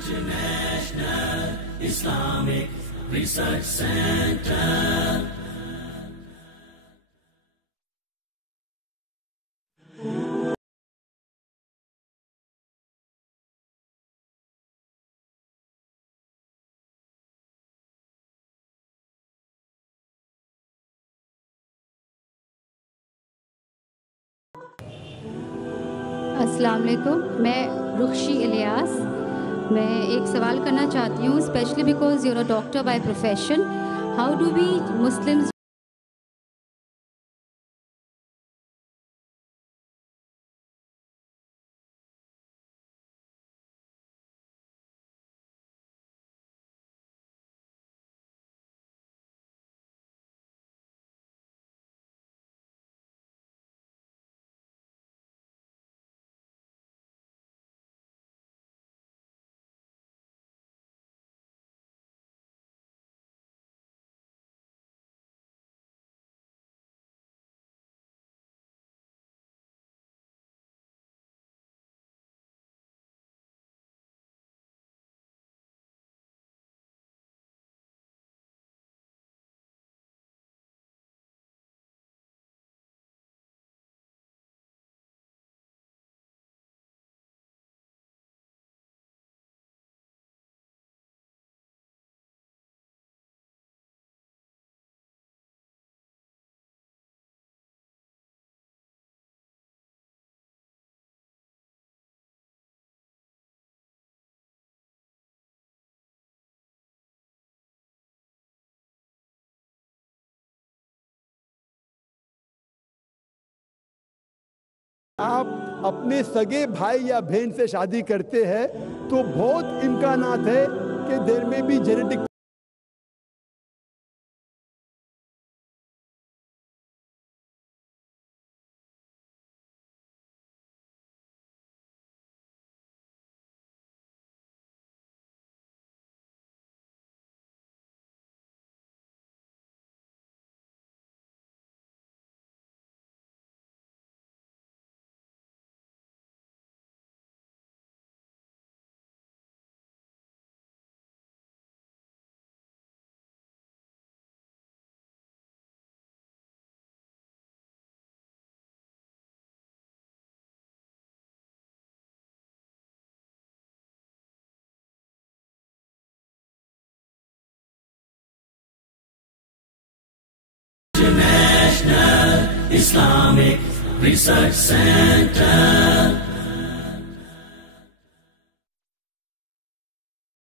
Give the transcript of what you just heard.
International Islamic Research Center. अस्सलाम वालेकुम, मैं रुखशी इलियास। मैं एक सवाल करना चाहती हूँ, specially because you are a doctor by profession. How do we Muslims आप अपने सगे भाई या बहन से शादी करते हैं तो बहुत इम्कानात है कि देर में भी genetic International Islamic Research Center.